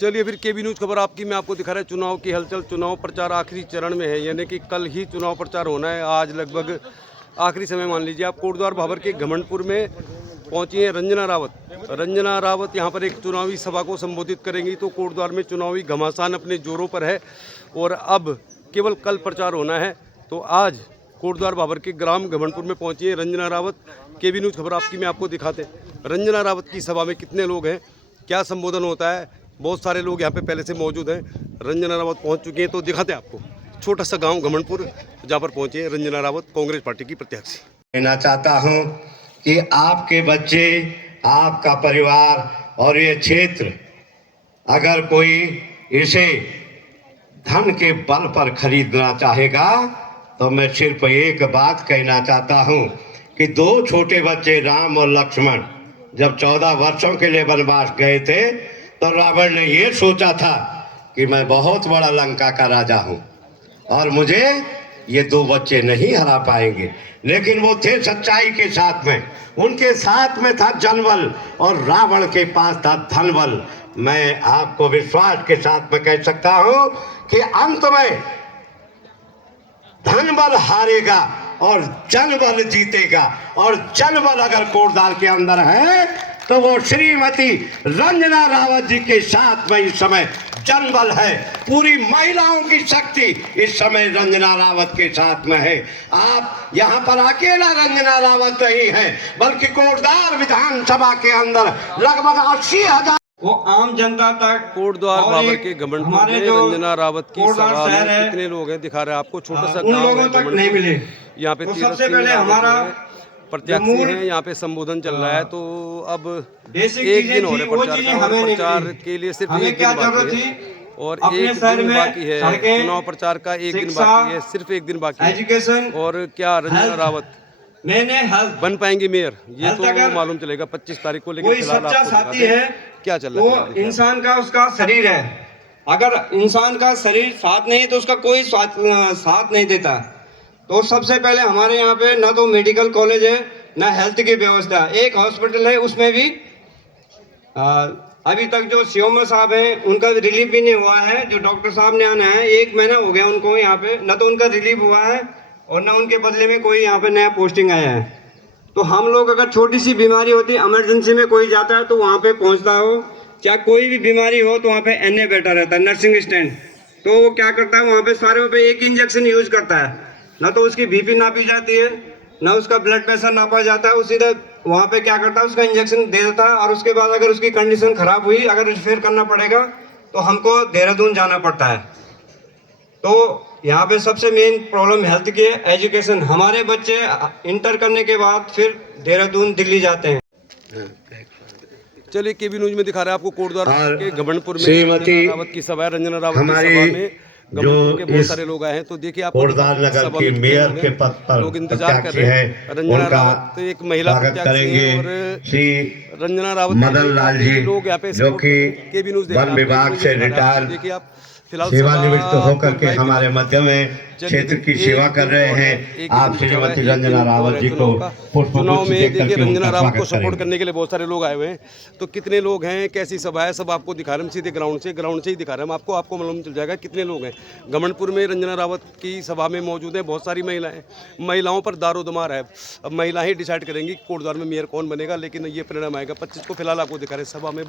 चलिए फिर केबी न्यूज़ खबर आपकी मैं आपको दिखा रहा है चुनाव की हलचल। चुनाव प्रचार आखिरी चरण में है, यानी कि कल ही चुनाव प्रचार होना है। आज लगभग आखिरी समय मान लीजिए आप। कोटद्वार भाबर के घमंडपुर में पहुंची हैं रंजना रावत। रंजना रावत यहां पर एक चुनावी सभा को संबोधित करेंगी। तो कोटद्वार में चुनावी घमासान अपने जोरों पर है और अब केवल कल प्रचार होना है। तो आज कोटद्वार भाबर के ग्राम घमंडपुर में पहुंची है रंजना रावत। केबी न्यूज़ खबर आपकी मैं आपको दिखाते हैं रंजना रावत की सभा में कितने लोग हैं, क्या संबोधन होता है। बहुत सारे लोग यहाँ पे पहले से मौजूद हैं। रंजना रावत पहुँच चुकी हैं, तो दिखाते हैं आपको छोटा सा गांव घमंडपुर, जहाँ पर पहुँचे हैं रंजना रावत, कांग्रेस पार्टी की प्रत्याशी। कहना चाहता हूँ कि आपके बच्चे, आपका परिवार और ये क्षेत्र अगर कोई इसे धन के बल पर खरीदना चाहेगा तो मैं सिर्फ एक बात कहना चाहता हूँ कि दो छोटे बच्चे राम और लक्ष्मण जब 14 वर्षों के लिए वनवास गए थे तो रावण ने ये सोचा था कि मैं बहुत बड़ा लंका का राजा हूँ और मुझे ये दो बच्चे नहीं हरा पाएंगे। लेकिन वो थे सच्चाई के साथ में, उनके साथ में था जनबल और रावण के पास था धनबल। मैं आपको विश्वास के साथ में कह सकता हूँ कि अंत में धनबल हारेगा और जनबल जीतेगा। और जनबल अगर कोटद्वार के अंदर है तो वो श्रीमती रंजना रावत जी के साथ में इस समय जनबल है। पूरी महिलाओं की शक्ति इस समय रंजना रावत के साथ में है। आप यहाँ पर अकेला रंजना रावत नहीं है, बल्कि कोटद्वार विधानसभा के अंदर लगभग 80,000 वो आम जनता तक। कोटद्वार भाबर के घमंडपुर में रंजना रावत की सभा में कितने लोग हैं दिखा रहे हैं आपको। छोटा सा उन लोगों तक नहीं मिले। यहाँ पे तो सबसे पहले हमारा प्रत्याशी हैं, यहाँ पे संबोधन चल रहा है। तो अब एक दिन हो रहा है प्रचार के लिए, सिर्फ एक दिन बाकी है और एक दिन बाकी है चुनाव प्रचार का। एक दिन बाकी है, सिर्फ एक दिन बाकी है। और क्या रंजना रावत बन पाएंगी मेयर, ये तो मालूम चलेगा 25 तारीख को। लेकिन कोई सच्चा साथी है क्या चल रहा है, वो इंसान का उसका शरीर है। अगर इंसान का शरीर साथ नहीं तो उसका कोई साथ नहीं देता। तो सबसे पहले हमारे यहाँ पे ना तो मेडिकल कॉलेज है ना हेल्थ की व्यवस्था। एक हॉस्पिटल है, उसमें भी अभी तक जो सीओम साहब हैं उनका रिलीफ भी नहीं हुआ है। जो डॉक्टर साहब ने आना है 1 महीना हो गया उनको यहाँ पे, ना तो उनका रिलीफ हुआ है और ना उनके बदले में कोई यहाँ पे नया पोस्टिंग आया है। तो हम लोग अगर छोटी सी बीमारी होती है, इमरजेंसी में कोई जाता है तो वहाँ पे पहुँचता हो, चाहे कोई भी बीमारी हो तो वहाँ पे NA बैठा रहता है, नर्सिंग स्टैंड। तो वो क्या करता है वहाँ पे सारे पे एक इंजेक्शन यूज करता है। ना तो उसकी BP नापी जाती है, ना उसका ब्लड प्रेशर नापा जाता है। वो सीधा वहाँ पे क्या करता है उसका इंजेक्शन दे देता है। और उसके बाद अगर उसकी कंडीशन खराब हुई, अगर रिफेयर करना पड़ेगा तो हमको देहरादून जाना पड़ता है। तो यहाँ पे सबसे मेन प्रॉब्लम हेल्थ की है। एजुकेशन, हमारे बच्चे इंटर करने के बाद फिर देहरादून दिल्ली जाते हैं। चलिए केबी न्यूज़ में दिखा रहे हैं आपको कोटद्वार के घमंडपुर में रंजना रावत की सभा है। रंजना रावत की सभा में जो के बहुत सारे लोग आए हैं। तो देखिए आप कोटद्वार नगर की मेयर के पद पर लोग इंतजार कर रहे हैं। रंजना रावत तो एक महिला प्रत्याशी है और श्री रंजना रावत मदन लाल जी लोग यहाँ पे जो कि केबी न्यूज़ वन विभाग से रिटायर देखिए आप फिलहाल सेवानिवृत्त होकर के हमारे मध्य में क्षेत्र की सेवा कर रहे हैं। आप श्रीमती रंजना रावत जी को चुनाव में देखिए रंजना रावत को सपोर्ट करने के लिए बहुत सारे लोग आए हुए हैं। तो कितने लोग हैं, कैसी सभा है, सब आपको दिखा रहे हैं सीधे ग्राउंड से ही दिखा रहे हैं हम आपको मालूम चल जाएगा कितने लोग हैं। घमंडपुर में रंजना रावत की सभा में मौजूद है बहुत सारी महिलाओं पर दारोदमार है। अब महिलाएं डिसाइड करेंगी कोटद्वार में मेयर कौन बनेगा, लेकिन ये परिणाम आएगा 25 को। फिलहाल आपको दिखा रहे हैं सभा में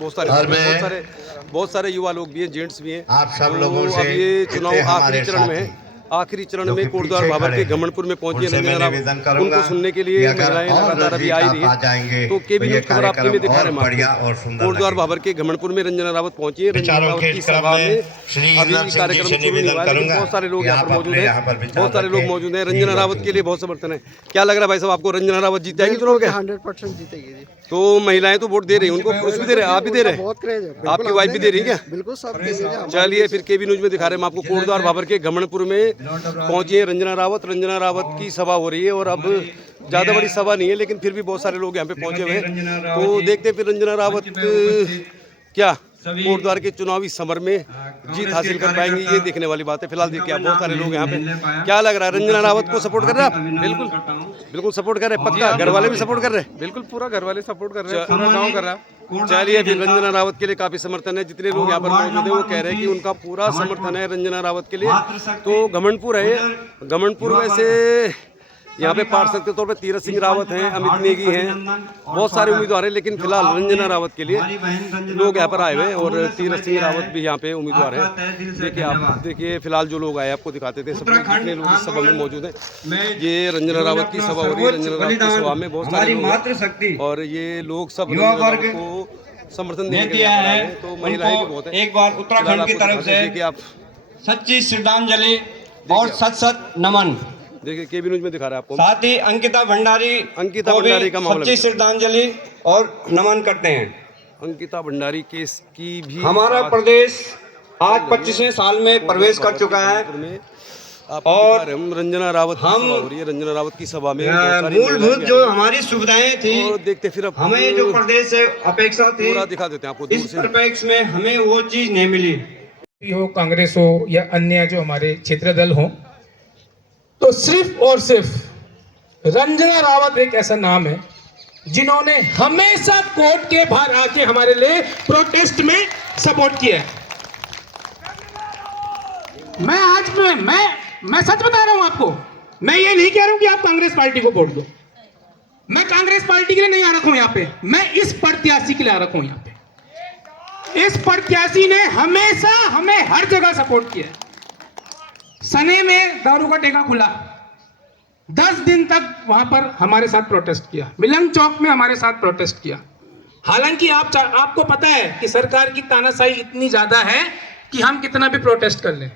बहुत सारे युवा लोग भी हैं, जेंट्स भी हैं। अब ये चुनाव आखिरी चरण में है। आखिरी चरण में कोटद्वार भाबर के घमंडपुर में पहुंची है रंजना रावत। उनको सुनने के लिए महिलाएं लगातार अभी आई रही है। तो केबी न्यूज़ खबर आपकी में दिखा रहे हैं कोटद्वार भाबर के घमंडपुर में रंजना रावत पहुंची है। रंजना रावत की सभा में अभी कार्यक्रम शुरू नहीं हुआ है। बहुत सारे लोग यहाँ पर मौजूद हैं, बहुत सारे लोग मौजूद हैं। रंजना रावत के लिए बहुत समर्थन है। क्या लग रहा है भाई साहब आपको, रंजना रावत जीत जाएगी चुनाव? 100% जीतेगी। तो महिलाएं तो वोट दे रही हैं, उनको पुरुष भी दे रहे हैं, आप भी दे रहे हैं, बहुत क्रेज है। आपकी वाइफ भी दे रही है क्या? बिल्कुल सब दे रही है। चलिए फिर केबी न्यूज़ में दिखा रहे हैं हम आपको कोटद्वार भाबर के घमंडपुर में पहुंची है रंजना रावत। रंजना रावत की सभा हो रही है और अब ज़्यादा बड़ी सभा नहीं है, लेकिन फिर भी बहुत सारे लोग यहाँ पे पहुंचे हुए हैं। तो देखते हैं फिर रंजना रावत क्या कोटद्वार के चुनावी समर में जीत हासिल कर पाएंगी, ये देखने वाली बात है। फिलहाल देखिए आप बहुत सारे लोग यहाँ पे। क्या लग रहा है, रंजना रावत को सपोर्ट कर रहे हैं आप? बिल्कुल सपोर्ट कर रहे हैं। पक्का घर वाले भी सपोर्ट कर रहे हैं? बिल्कुल पूरा घर वाले सपोर्ट कर रहे हैं, पूरा गांव कर रहा है। चलिए फिर रंजना रावत के लिए काफी समर्थन है। जितने लोग यहाँ पर मौजूद है वो कह रहे हैं कि उनका पूरा समर्थन है रंजना रावत के लिए। तो घमंडपुर है, घमंडपुर वैसे यहाँ पे पार्षद के तौर पे तीरथ सिंह रावत हैं, अमित नेगी हैं, बहुत सारे उम्मीदवार हैं, लेकिन फिलहाल रंजना रावत के लिए लोग यहाँ पर आए हुए हैं और तीरथ सिंह रावत भी यहाँ पे उम्मीदवार हैं। देखिए आप देखिए फिलहाल जो लोग आए आपको दिखाते थे, सब जितने लोग इस सभा में मौजूद हैं। ये रंजना रावत की सभा हो रही है। रंजना रावत की सभा में बहुत सारे लोग और ये लोग सब रंजना रावत को समर्थन देने के लिए आए हैं। तो महिलाएं भी बहुत हैं। एक बार उत्तराखंड की तरफ से देखिए आप सच्ची श्रद्धांजलि और सत नमन। देखिए केबी न्यूज में दिखा रहा है आपको। साथ ही अंकिता भंडारी का मामला सच्ची श्रद्धांजलि और नमन करते हैं। अंकिता भंडारी केस की भी हमारा प्रदेश आज 25वें साल में प्रवेश कर चुका है और रंजना रावत हम हो रही है। रंजना रावत की सभा में मूलभूत जो हमारी सुविधाएं थी और देखते फिर हमें जो प्रदेश से अपेक्षा थी पूरा दिखा देते हैं आपको। इस परिप्रेक्ष्य में हमें वो चीज नहीं मिली। हो कांग्रेस हो या अन्य जो हमारे क्षेत्रीय दल हो, तो सिर्फ और सिर्फ रंजना रावत एक ऐसा नाम है जिन्होंने हमेशा कोर्ट के बाहर आके हमारे लिए प्रोटेस्ट में सपोर्ट किया है। मैं आज मैं सच बता रहा हूं आपको। मैं ये नहीं कह रहा हूं कि आप कांग्रेस पार्टी को वोट दो। मैं कांग्रेस पार्टी के लिए नहीं आ रखा हूं यहाँ पे, मैं इस प्रत्याशी के लिए आ रखा हूं यहाँ पे। इस प्रत्याशी ने हमेशा हमें हर जगह सपोर्ट किया है। सने में दारू का ठेका खुला, 10 दिन तक वहां पर हमारे साथ प्रोटेस्ट किया। मिलन चौक में हमारे साथ प्रोटेस्ट किया। हालांकि आपको पता है कि सरकार की तानाशाही इतनी ज्यादा है कि हम कितना भी प्रोटेस्ट कर लें,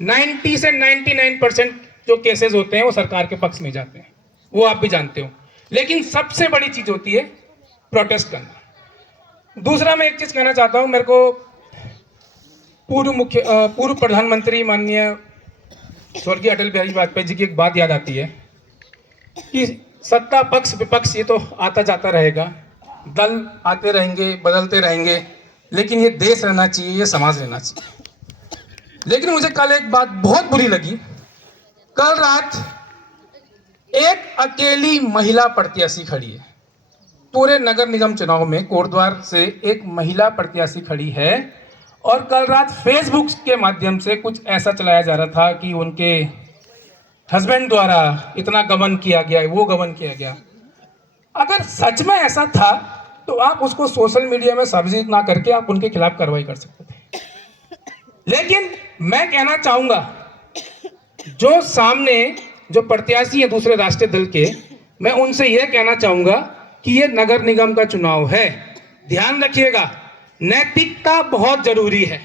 90 से 99% जो केसेस होते हैं वो सरकार के पक्ष में जाते हैं, वो आप भी जानते हो। लेकिन सबसे बड़ी चीज होती है प्रोटेस्ट करना। दूसरा मैं एक चीज कहना चाहता हूं, मेरे को पूर्व प्रधानमंत्री माननीय स्वर्गीय अटल बिहारी वाजपेयी जी की एक बात याद आती है कि सत्ता पक्ष विपक्ष ये तो आता जाता रहेगा, दल आते रहेंगे बदलते रहेंगे, लेकिन ये देश रहना चाहिए, ये समाज रहना चाहिए। लेकिन मुझे कल एक बात बहुत बुरी लगी। कल रात एक अकेली महिला प्रत्याशी खड़ी है पूरे नगर निगम चुनाव में, कोटद्वार से एक महिला प्रत्याशी खड़ी है और कल रात फेसबुक के माध्यम से कुछ ऐसा चलाया जा रहा था कि उनके हस्बैंड द्वारा इतना गबन किया गया है, वो गबन किया गया। अगर सच में ऐसा था तो आप उसको सोशल मीडिया में सार्वजनिक ना करके आप उनके खिलाफ कार्रवाई कर सकते थे। लेकिन मैं कहना चाहूंगा जो सामने जो प्रत्याशी है दूसरे राष्ट्रीय दल के, मैं उनसे यह कहना चाहूंगा कि यह नगर निगम का चुनाव है, ध्यान रखिएगा, नैतिकता बहुत जरूरी है।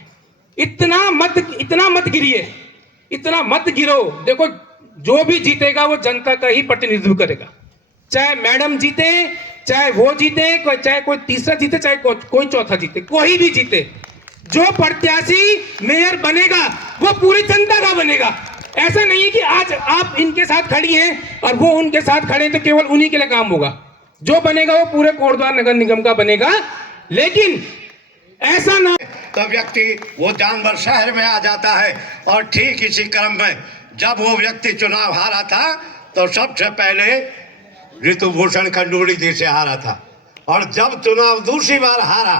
इतना मत गिरिए, इतना मत गिरो। देखो जो भी जीतेगा वो जनता का ही प्रतिनिधित्व करेगा, चाहे मैडम जीते, चाहे वो जीते, चाहे कोई तीसरा जीते, चाहे कोई चौथा जीते, कोई भी जीते। जो प्रत्याशी मेयर बनेगा वो पूरी जनता का बनेगा। ऐसा नहीं है कि आज आप इनके साथ खड़ी हैं और वो उनके साथ खड़े हैं तो केवल उन्हीं के लिए काम होगा। जो बनेगा वो पूरे कोटद्वार नगर निगम का बनेगा। लेकिन ऐसा ना तो व्यक्ति वो जानवर शहर में आ जाता है। और ठीक इसी क्रम में जब वो व्यक्ति चुनाव हारा था तो सबसे पहले ऋतुभूषण खंडूड़ी जी से हारा था, और जब चुनाव दूसरी बार हारा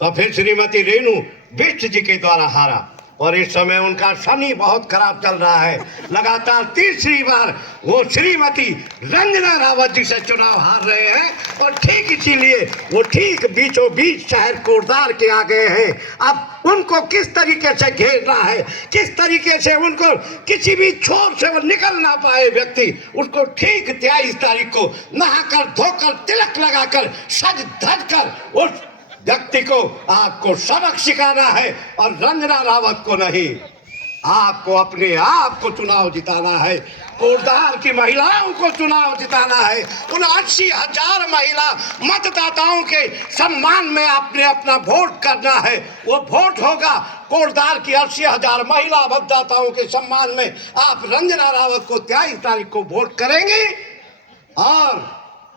तो फिर श्रीमती रेणु बिष्ट जी के द्वारा हारा। और इस समय उनका शनि बहुत खराब चल रहा है। लगातार तीसरी बार वो श्रीमती रंजना रावत जी से चुनाव हार रहे हैं। और ठीक इसीलिए वो ठीक बीचों बीच शहर कोटद्वार के आ गए हैं। अब उनको किस तरीके से घेरना है, किस तरीके से उनको किसी भी छोर से वो निकल ना पाए व्यक्ति, उसको ठीक 23 तारीख को नहाकर धोकर तिलक लगाकर सज धज कर उस व्यक्ति को आपको सबक सिखाना है। और रंजना रावत को नहीं, आपको अपने आप को चुनाव जिताना है। कोटद्वार की महिलाओं को चुनाव जिताना है। उन 80,000 महिला मतदाताओं के सम्मान में आपने अपना वोट करना है। वो वोट होगा कोटद्वार की 80,000 महिला मतदाताओं के सम्मान में। आप रंजना रावत को 23 तारीख को वोट करेंगे और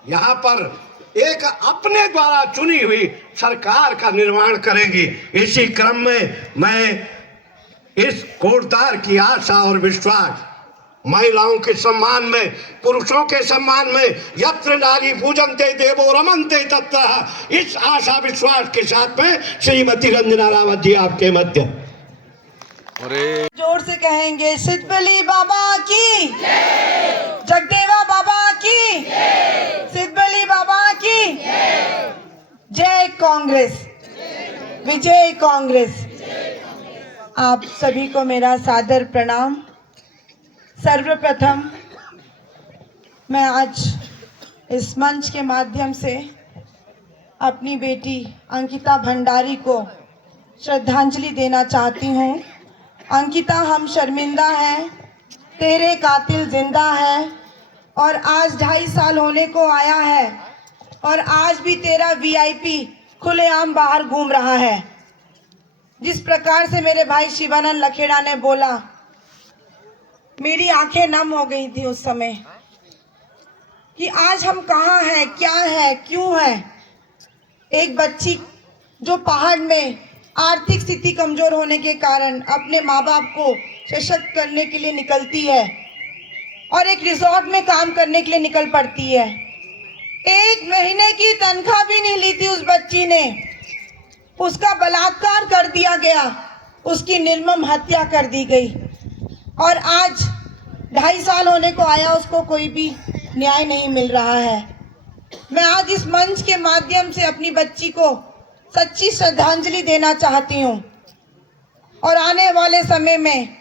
यहाँ पर एक अपने द्वारा चुनी हुई सरकार का निर्माण करेंगी। इसी क्रम में मैं इस कोटद्वार की आशा और विश्वास महिलाओं के सम्मान में, पुरुषों के सम्मान में, यत्र नारी पूजन्ते देवो रमन्ते तत्र, इस आशा विश्वास के साथ में श्रीमती रंजना रावत जी आपके मध्य। जोर से कहेंगे, सिद्धबली बाबा की, जगदेवा बाबा की, सिद्धबली बाबा की जय। कांग्रेस विजय कांग्रेस। आप सभी को मेरा सादर प्रणाम। सर्वप्रथम मैं आज इस मंच के माध्यम से अपनी बेटी अंकिता भंडारी को श्रद्धांजलि देना चाहती हूँ। अंकिता, हम शर्मिंदा हैं, तेरे कातिल जिंदा है और आज 2.5 साल होने को आया है और आज भी तेरा वीआईपी खुलेआम बाहर घूम रहा है। जिस प्रकार से मेरे भाई शिवानंद लखेड़ा ने बोला, मेरी आंखें नम हो गई थी उस समय कि आज हम कहाँ हैं, क्या है, क्यों है। एक बच्ची जो पहाड़ में आर्थिक स्थिति कमजोर होने के कारण अपने माँ बाप को सशक्त करने के लिए निकलती है और एक रिजॉर्ट में काम करने के लिए निकल पड़ती है। 1 महीने की तनख्वाह भी नहीं ली थी उस बच्ची ने। उसका बलात्कार कर दिया गया, उसकी निर्मम हत्या कर दी गई और आज 2.5 साल होने को आया, उसको कोई भी न्याय नहीं मिल रहा है। मैं आज इस मंच के माध्यम से अपनी बच्ची को सच्ची श्रद्धांजलि देना चाहती हूँ और आने वाले समय में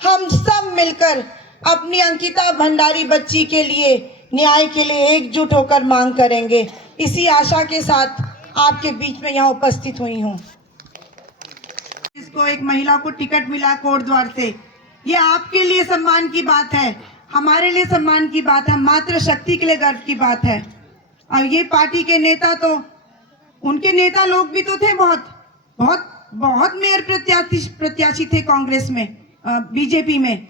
हम सब मिलकर अपनी अंकिता भंडारी बच्ची के लिए न्याय के लिए एकजुट होकर मांग करेंगे। इसी आशा के साथ आपके बीच में यहाँ उपस्थित हुई हूँ। इसको एक महिला को टिकट मिला कोटद्वार से, ये आपके लिए सम्मान की बात है, हमारे लिए सम्मान की बात है, मातृ शक्ति के लिए गर्व की बात है। और ये पार्टी के नेता तो, उनके नेता लोग भी तो थे, बहुत मेयर प्रत्याशी थे कांग्रेस में, बीजेपी में,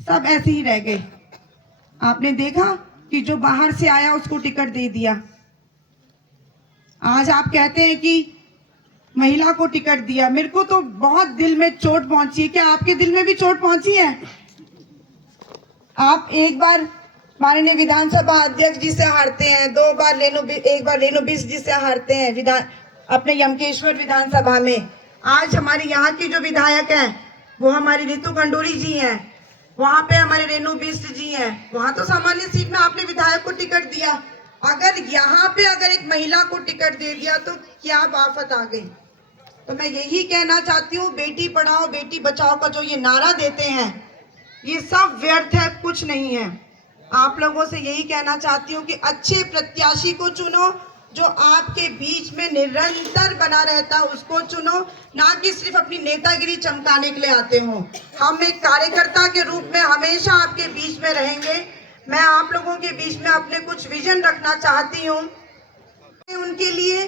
सब ऐसे ही रह गए। आपने देखा कि जो बाहर से आया उसको टिकट दे दिया। आज आप कहते हैं कि महिला को टिकट दिया। मेरे को तो बहुत दिल में चोट पहुंची है। क्या आपके दिल में भी चोट पहुंची है? आप एक बार माननीय विधानसभा अध्यक्ष जी से हारते हैं, एक बार रेणु बिष्ट जी से हारते हैं अपने यमकेश्वर विधानसभा में। आज हमारे यहाँ की जो विधायक हैं वो हमारी रितु खंडूरी जी हैं, वहाँ पे हमारे रेणु बिष्ट जी हैं। वहाँ तो सामान्य सीट में आपने विधायक को टिकट दिया, अगर यहाँ पे अगर एक महिला को टिकट दे दिया तो क्या आफत आ गई। तो मैं यही कहना चाहती हूँ, बेटी पढ़ाओ बेटी बचाओ का जो ये नारा देते हैं ये सब व्यर्थ है, कुछ नहीं है। आप लोगों से यही कहना चाहती हूँ कि अच्छे प्रत्याशी को चुनो, जो आपके बीच में निरंतर बना रहता है उसको चुनो, ना कि सिर्फ अपनी नेतागिरी चमकाने के लिए आते हो। हम एक कार्यकर्ता के रूप में हमेशा आपके बीच में रहेंगे। मैं आप लोगों के बीच में अपने कुछ विजन रखना चाहती हूँ, उनके लिए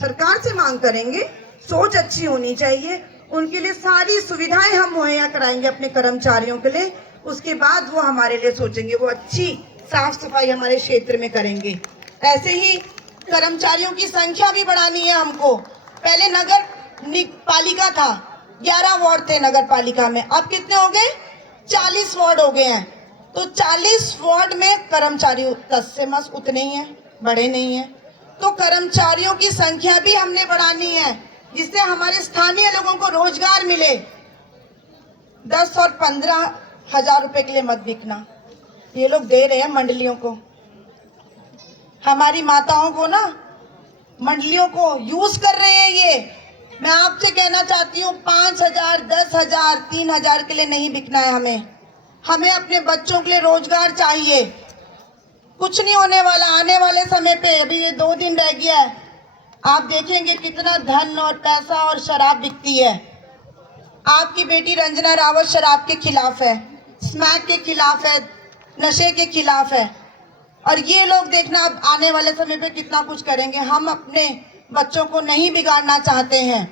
सरकार से मांग करेंगे, सोच अच्छी होनी चाहिए, उनके लिए सारी सुविधाएं हम मुहैया कराएंगे अपने कर्मचारियों के लिए। उसके बाद वो हमारे लिए सोचेंगे, वो अच्छी साफ सफाई हमारे क्षेत्र में करेंगे। ऐसे ही कर्मचारियों की संख्या भी बढ़ानी है हमको। पहले नगर पालिका था, 11 वार्ड थे नगर पालिका में, अब कितने हो गए? 40 वार्ड हो गए हैं। तो 40 वार्ड में कर्मचारी 10 से मस उतने ही हैं, बड़े नहीं हैं। तो कर्मचारियों की संख्या भी हमने बढ़ानी है, जिससे हमारे स्थानीय लोगों को रोजगार मिले। 10 और 15 हजार रुपए के लिए मत बिकना, ये लोग दे रहे हैं मंडलियों को, हमारी माताओं को ना, मंडलियों को यूज कर रहे हैं ये। मैं आपसे कहना चाहती हूँ 5,000, 10,000, 3,000 के लिए नहीं बिकना है हमें अपने बच्चों के लिए रोजगार चाहिए। कुछ नहीं होने वाला आने वाले समय पे, अभी ये 2 दिन रह गया है, आप देखेंगे कितना धन और पैसा और शराब बिकती है। आपकी बेटी रंजना रावत शराब के खिलाफ है, स्मैक के खिलाफ है, नशे के खिलाफ है, और ये लोग देखना अब आने वाले समय पे कितना कुछ करेंगे। हम अपने बच्चों को नहीं बिगाड़ना चाहते हैं,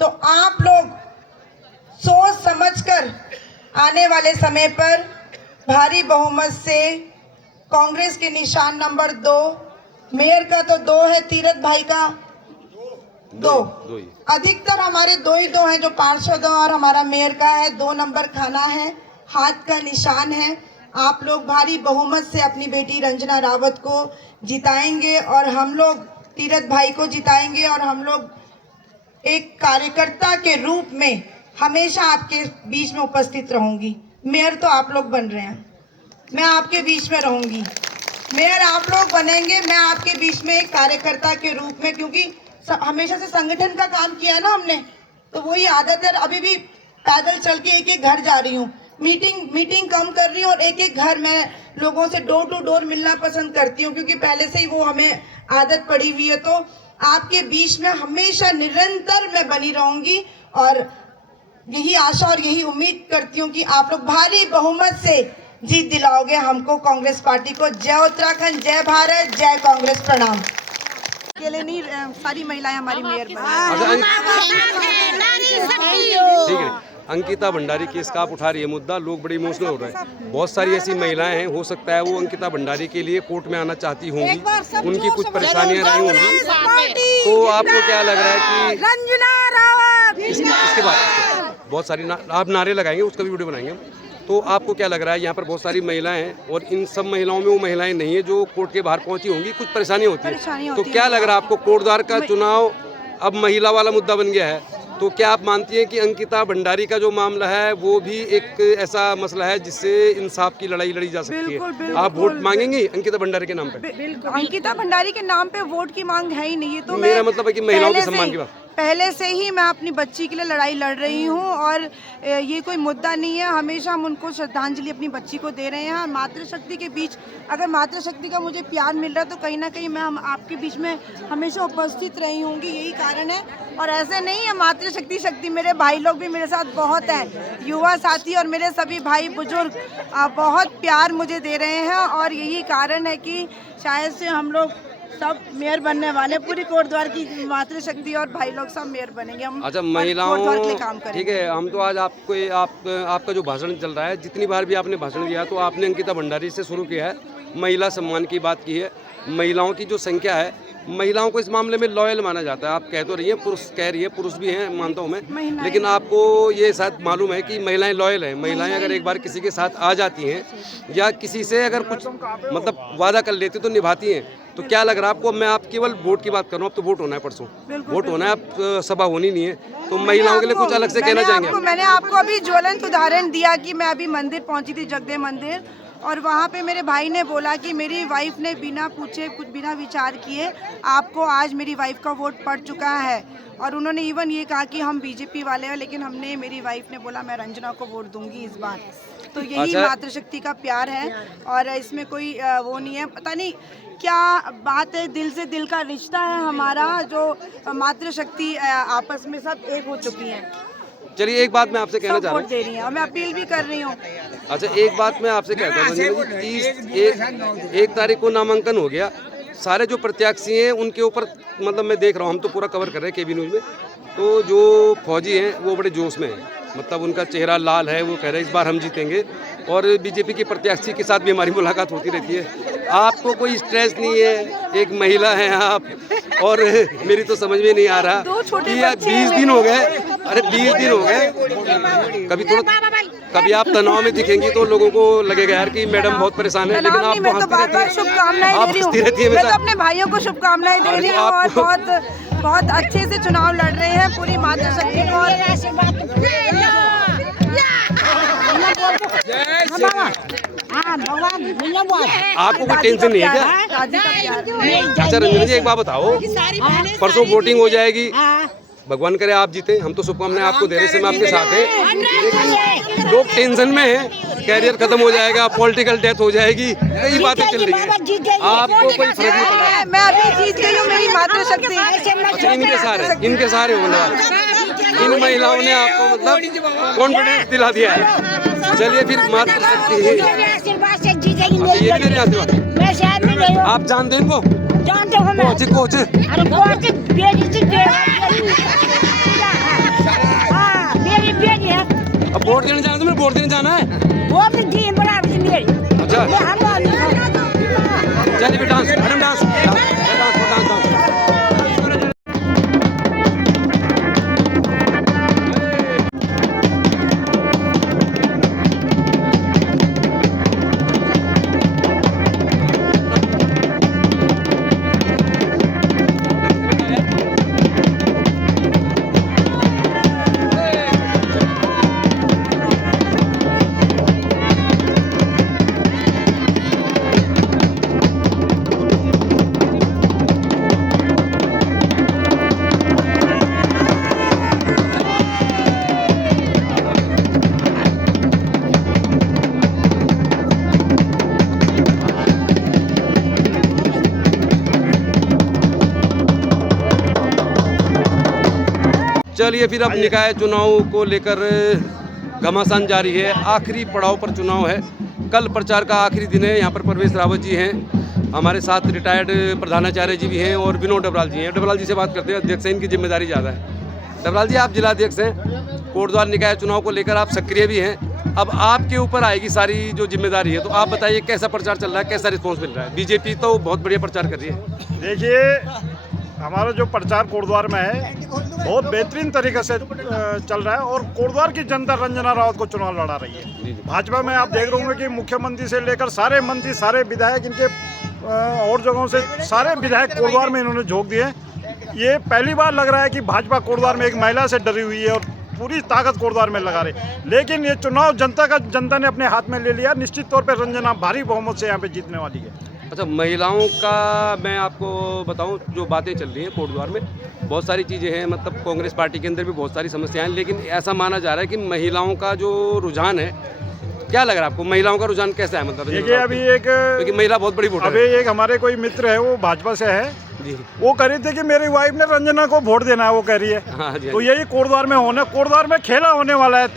तो आप लोग सोच समझकर आने वाले समय पर भारी बहुमत से कांग्रेस के निशान नंबर 2, मेयर का तो 2 है, तीरथ भाई का 2, अधिकतर हमारे 2 ही 2 हैं जो पार्षद हैं, और हमारा मेयर का है 2 नंबर खाना है। हाथ का निशान है। आप लोग भारी बहुमत से अपनी बेटी रंजना रावत को जिताएंगे और हम लोग तीरथ भाई को जिताएंगे और हम लोग एक कार्यकर्ता के रूप में हमेशा आपके बीच में उपस्थित रहूंगी। मेयर तो आप लोग बन रहे हैं, मैं आपके बीच में रहूंगी। मेयर आप लोग बनेंगे, मैं आपके बीच में एक कार्यकर्ता के रूप में, क्योंकि हमेशा से संगठन का काम किया है ना हमने, तो वही आदत है। अभी भी पैदल चल के एक एक घर जा रही हूँ, मीटिंग कम कर रही हूँ और एक एक घर में लोगों से डोर टू डोर मिलना पसंद करती हूँ, क्योंकि पहले से ही वो हमें आदत पड़ी हुई है। तो आपके बीच में हमेशा निरंतर मैं बनी रहूंगी और यही आशा और यही उम्मीद करती हूँ कि आप लोग भारी बहुमत से जीत दिलाओगे हमको, कांग्रेस पार्टी को। जय उत्तराखंड, जय भारत, जय कांग्रेस, प्रणाम। अकेले नहीं, सारी महिलाएं हमारी मेयर ठीक है, अंकिता भंडारी केस का आप उठा रही है मुद्दा, लोग बड़े इमोशनल हो रहे हैं। बहुत सारी ऐसी महिलाएं हैं, हो सकता है वो अंकिता भंडारी के लिए कोर्ट में आना चाहती होंगी, उनकी कुछ परेशानियां रही होंगी, तो आपको क्या लग रहा है कि रंजना रावत इसके बाद बहुत सारी आप नारे लगाएंगे, उसका भी वीडियो बनाएंगे, तो आपको क्या लग रहा है यहाँ पर बहुत सारी महिलाएं हैं और इन सब महिलाओं में वो महिलाएं नहीं है जो कोर्ट के बाहर पहुंची होंगी, कुछ परेशानी होती है, तो क्या लग रहा है आपको कोटद्वार का चुनाव अब महिला वाला मुद्दा बन गया है, तो क्या आप मानती हैं कि अंकिता भंडारी का जो मामला है वो भी एक ऐसा मसला है जिससे इंसाफ की लड़ाई लड़ी जा सकती है? आप वोट मांगेंगी अंकिता भंडारी के नाम पे? अंकिता भंडारी के नाम पे वोट की मांग है ही नहीं है, तो मेरा मतलब है कि महिलाओं के सम्मान की बात। पहले से ही मैं अपनी बच्ची के लिए लड़ाई लड़ रही हूँ और ये कोई मुद्दा नहीं है। हमेशा हम उनको श्रद्धांजलि अपनी बच्ची को दे रहे हैं। मातृशक्ति के बीच अगर मातृशक्ति का मुझे प्यार मिल रहा है तो कहीं ना कहीं मैं आपके बीच में हमेशा उपस्थित रही होंगी, यही कारण है। और ऐसे नहीं है मातृशक्ति मेरे भाई लोग भी मेरे साथ बहुत हैं, युवा साथी और मेरे सभी भाई बुजुर्ग बहुत प्यार मुझे दे रहे हैं और यही कारण है कि शायद से हम लोग सब मेयर बनने वाले, पूरी कोटद्वार की मातृशक्ति और भाई लोग सब मेयर बनेंगे। हम अच्छा, महिलाओं के लिए काम करेंगे। ठीक है, हम तो आज आपका जो भाषण चल रहा है, जितनी बार भी आपने भाषण दिया तो आपने अंकिता भंडारी से शुरू किया है, महिला सम्मान की बात की है। महिलाओं की जो संख्या है, महिलाओं को इस मामले में लॉयल माना जाता है। आप कह तो रही हैं, पुरुष कह रही है, पुरुष भी हैं मानता हूँ मैं, लेकिन आपको ये शायद मालूम है कि महिलाएं लॉयल हैं। महिलाएं अगर एक बार किसी के साथ आ जाती हैं या किसी से अगर कुछ मतलब वादा कर लेती तो निभाती हैं। तो क्या लग रहा है आपको? मैं आप केवल वोट की बात कर रहा हूँ, अब तो वोट होना है, परसों वोट होना है, अब सभा होनी नहीं है, तो महिलाओं के लिए कुछ अलग से कहना चाहेंगे? मैंने आपको अभी ज्वलंत उदाहरण दिया कि मैं अभी मंदिर पहुंची थी, जगदेव मंदिर, और वहाँ पे मेरे भाई ने बोला कि मेरी वाइफ ने बिना पूछे कुछ बिना विचार किए आपको आज मेरी वाइफ का वोट पड़ चुका है। और उन्होंने इवन ये कहा कि हम बीजेपी वाले हैं, लेकिन हमने, मेरी वाइफ ने बोला मैं रंजना को वोट दूंगी इस बार। तो यही मातृशक्ति का प्यार है और इसमें कोई वो नहीं है। पता नहीं क्या बात है, दिल से दिल का रिश्ता है हमारा, जो मातृशक्ति आपस में सब एक हो चुकी है। चलिए, एक बात मैं आपसे कहना चाह रहा हूँ, दे रही है और मैं अपील भी कर रही हूँ। अच्छा, एक बात मैं आपसे कहता हूँ, 1 तारीख को नामांकन हो गया, सारे जो प्रत्याशी हैं उनके ऊपर मतलब मैं देख रहा हूँ, हम तो पूरा कवर कर रहे हैं केबी न्यूज़ में, तो जो फौजी हैं वो बड़े जोश में हैं, मतलब उनका चेहरा लाल है, वो कह रहे हैं इस बार हम जीतेंगे। और बीजेपी के प्रत्याशी के साथ भी हमारी मुलाकात होती रहती है। आपको कोई स्ट्रेस नहीं है? एक महिला हैं आप, और मेरी तो समझ में नहीं आ रहा कि 20 दिन हो गए, अरे 20 दिन हो गए, कभी आप तनाव में दिखेंगी तो लोगों को लगेगा यार कि मैडम बहुत परेशान है, लेकिन आप हंसती रहती है। मैं तो अपने भाइयों को शुभकामनाएं दे रही हूँ और बहुत अच्छे से चुनाव लड़ रहे हैं पूरी मातृशक्ति को। आपको कोई टेंशन नहीं है क्या? अच्छा रंजना जी, एक बात बताओ, परसों वोटिंग हो जाएगी, भगवान करे आप जीते, हम तो शुभकामनाएं आपको दे रहे हैं, मैं आपके साथ हैं। लोग टेंशन में हैं, कैरियर खत्म हो जाएगा, पॉलिटिकल डेथ हो जाएगी, कई बातें चल रही है, आपको कोई फर्क नहीं पड़ा? मैं अभी जीत गई हूँ, मेरी मातृशक्ति। अच्छा, इनके सारे होना, इन महिलाओं ने आपको मतलब कॉन्फिडेंस दिला दिया है। चलिए फिर मातृशक्ति, ये भी मेरे आशीर्वाद। आप जानते हैं इनको? जानते हो मैं। कोच मेरी बेटी है। अब वोट देने जाना, तुम्हें वोट देने जाना है? वो भी दी बराबर मेरी। अच्छा, चलिए फिर डांस, मैडम डांस। चलिए फिर अब निकाय चुनाव को लेकर घमासान जारी है। आखिरी पड़ाव पर चुनाव है। कल प्रचार का आखिरी दिन है। यहाँ पर परवेश रावत जी हैं, हमारे साथ रिटायर्ड प्रधानाचार्य जी भी हैं और विनोद डबराल जी हैं। डबराल जी से बात करते हैं, अध्यक्ष हैं, इनकी जिम्मेदारी ज़्यादा है। डबराल जी, आप जिलाध्यक्ष हैं, कोटद्वार निकाय चुनाव को लेकर आप सक्रिय भी हैं। अब आपके ऊपर आएगी सारी जो जिम्मेदारी है, तो आप बताइए कैसा प्रचार चल रहा है, कैसा रिस्पॉन्स मिल रहा है? बीजेपी तो बहुत बढ़िया प्रचार कर रही है। देखिए, हमारा जो प्रचार कोटद्वार में है बहुत बेहतरीन तरीके से चल रहा है और कोटद्वार की जनता रंजना रावत को चुनाव लड़ा रही है। भाजपा में आप देख रहे होंगे कि मुख्यमंत्री से लेकर सारे मंत्री, सारे विधायक, इनके और जगहों से सारे विधायक कोटद्वार में इन्होंने झोंक दिए। ये पहली बार लग रहा है कि भाजपा कोटद्वार में एक महिला से डरी हुई है और पूरी ताकत कोटद्वार में लगा रही। लेकिन ये चुनाव जनता ने अपने हाथ में ले लिया। निश्चित तौर पर रंजना भारी बहुमत से यहाँ पे जीतने वाली है। अच्छा, महिलाओं का मैं आपको बताऊं, जो बातें चल रही हैं कोटद्वार में, बहुत सारी चीज़ें हैं। मतलब कांग्रेस पार्टी के अंदर भी बहुत सारी समस्याएं हैं, लेकिन ऐसा माना जा रहा है कि महिलाओं का जो रुझान है, क्या लग रहा है आपको, महिलाओं का रुझान कैसा है? मतलब देखिए, अभी एक क्योंकि महिला बहुत बड़ी वोटर अभी एक हमारे कोई मित्र है, वो भाजपा से है जी, वो कह रही थी कि मेरी वाइफ ने रंजना को वोट देना है, वो कह रही है। हाँ जी, तो यही कोटद्वार में खेला होने वाला है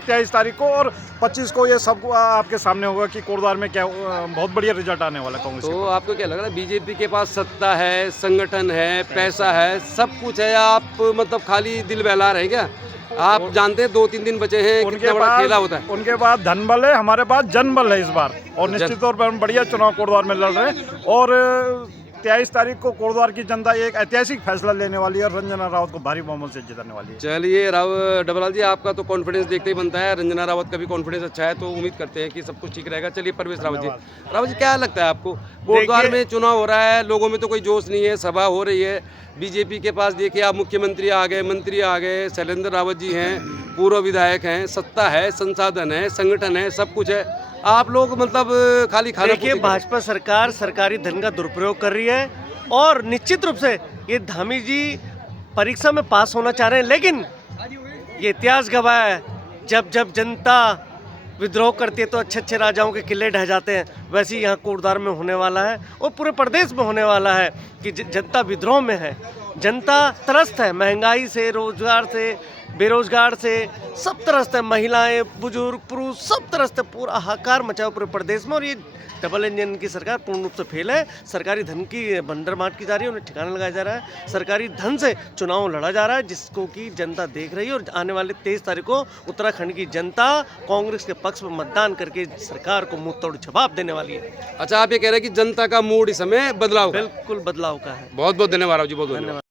23 तारीख को और 25 को। ये सब आपके सामने होगा कि कोटद्वार में क्या बहुत बढ़िया रिजल्ट आने वाला है कांग्रेस तो आपको क्या लग रहा है? बीजेपी के पास सत्ता है, संगठन है, पैसा है, सब कुछ है, आप मतलब खाली दिल बहला रहे हैं क्या? आप जानते हैं 2-3 दिन बचे हैं, कितना बड़ा खेला होता है। उनके पास धन बल है, हमारे पास जन बल है इस बार। और निश्चित तौर पर हम बढ़िया चुनाव कोटद्वार में लड़ रहे हैं और 23 तारीख को कोटद्वार की जनता एक ऐतिहासिक फैसला लेने वाली है और रंजना रावत को भारी बहुमत से जिताने वाली है। चलिए डबराल जी, आपका तो कॉन्फिडेंस देखते ही बनता है, रंजना रावत का भी कॉन्फिडेंस अच्छा है, तो उम्मीद करते हैं कि सब कुछ ठीक रहेगा। चलिए परवेश रावत जी, क्या लगता है आपको? कोटद्वार में चुनाव हो रहा है, लोगों में तो कोई जोश नहीं है, सभा हो रही है। बीजेपी के पास देखिए, आप मुख्यमंत्री आ गए, मंत्री आ गए, शैलेंद्र रावत जी हैं, पूर्व विधायक हैं, सत्ता है, संसाधन है, संगठन है, सब कुछ है। आप लोग मतलब खाली खाना। देखिए, भाजपा सरकार सरकारी धन का दुरुपयोग कर रही है और निश्चित रूप से ये धामी जी परीक्षा में पास होना चाह रहे हैं, लेकिन ये इतिहास गवाह है, जब जब जनता विद्रोह करती है तो अच्छे अच्छे राजाओं के किले ढह जाते हैं। वैसे ही यहाँ कोटद्वार में होने वाला है और पूरे प्रदेश में होने वाला है कि जनता विद्रोह में है, जनता त्रस्त है, महंगाई से, रोजगार से, बेरोजगार से, सब त्रस्त है। महिलाएं, बुजुर्ग, पुरुष सब त्रस्त है। पूरा हाहाकार मचा हुआ पूरे प्रदेश में और ये डबल इंजन की सरकार पूर्ण रूप से फेल है। सरकारी धन की भंडरमाट की जा रही है, उन्हें ठिकाना लगाया जा रहा है। सरकारी धन से चुनाव लड़ा जा रहा है, जिसको कि जनता देख रही है और आने वाले 23 तारीख को उत्तराखंड की जनता कांग्रेस के पक्ष में मतदान करके सरकार को मुंह तोड़ जवाब देने वाली है। अच्छा, आप ये कह रहे हैं कि जनता का मूड इस समय बदलाव, बिल्कुल बदलाव का है। बहुत बहुत धन्यवाद जी, बहुत धन्यवाद।